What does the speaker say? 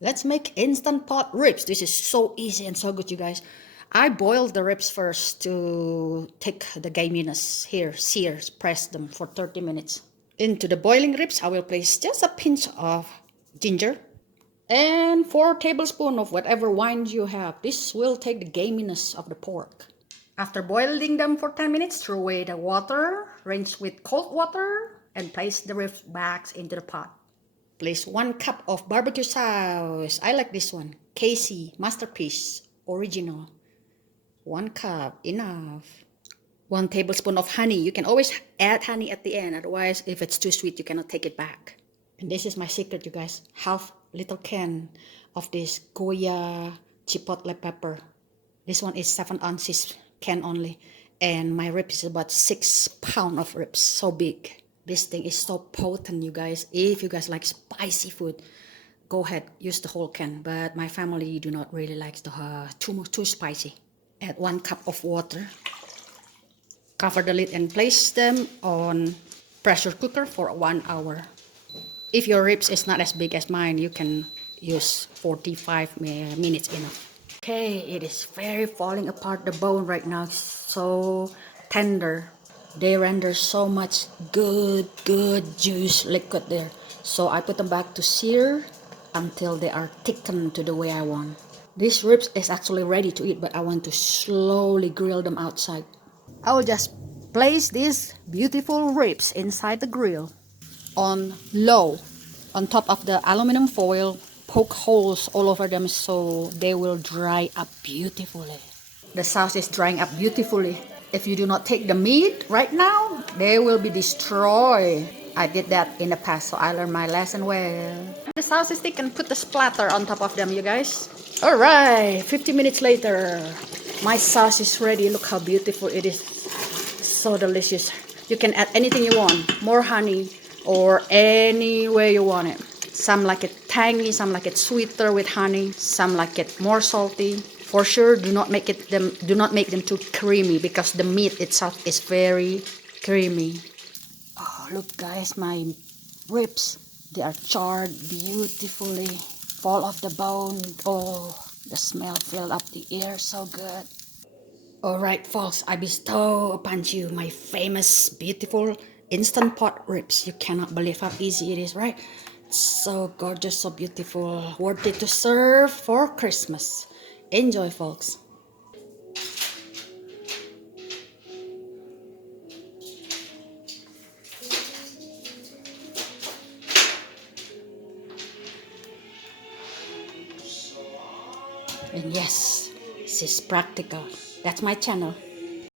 Let's make instant pot ribs. This is so easy and so good, you guys. I boiled the ribs first to take the gaminess here. SEARS, press them for 30 minutes. Into the boiling ribs, I will place just a pinch of ginger and 4 tablespoons of whatever wine you have. This will take the gaminess of the pork. After boiling them for 10 minutes, throw away the water, rinse with cold water, and place the ribs back into the pot. Place 1 cup of barbecue sauce. I like this one. KC Masterpiece Original. 1 cup, enough. 1 tablespoon of honey. You can always add honey at the end. Otherwise, if it's too sweet, you cannot take it back. And this is my secret, you guys. Half little can of this GOYA chipotle pepper. This one is 7 ounces can only. And my ribs is about 6 pounds of ribs. So big. This thing is so potent, you guys. If you guys like spicy food, go ahead, use the whole can. But my family do not really like the too spicy. Add 1 cup of water. Cover the lid and place them on pressure cooker for 1 hour. If your ribs is not as big as mine, you can use 45 minutes enough. Okay, it is very falling apart. The bone right now is so tender. They render so much good juice liquid there. So I put them back to sear until they are thickened to the way I want. These ribs is actually ready to eat, but I want to slowly grill them outside. I will just place these beautiful ribs inside the grill on low, on top of the aluminum foil. Poke holes all over them so they will dry up beautifully. The sauce is drying up beautifully. If you do not take the meat right now, they will be destroyed. I did that in the past, so I learned my lesson well. The sauce is thick and put the splatter on top of them, you guys. Alright, 50 minutes later, my sauce is ready. Look how beautiful it is. So delicious. You can add anything you want. More honey or any way you want it. Some like it tangy, some like it sweeter with honey, some like it more salty. For sure, do not make them too creamy because the meat itself is very creamy. Oh, look guys, my ribs, they are charred beautifully, fall off the bone. Oh, the smell filled up the air, so good. Alright folks, I bestow upon you my famous, beautiful instant pot ribs. You cannot believe how easy it is, right? So gorgeous, so beautiful, worthy to serve for Christmas. Enjoy, folks. And yes, this is practical. That's my channel.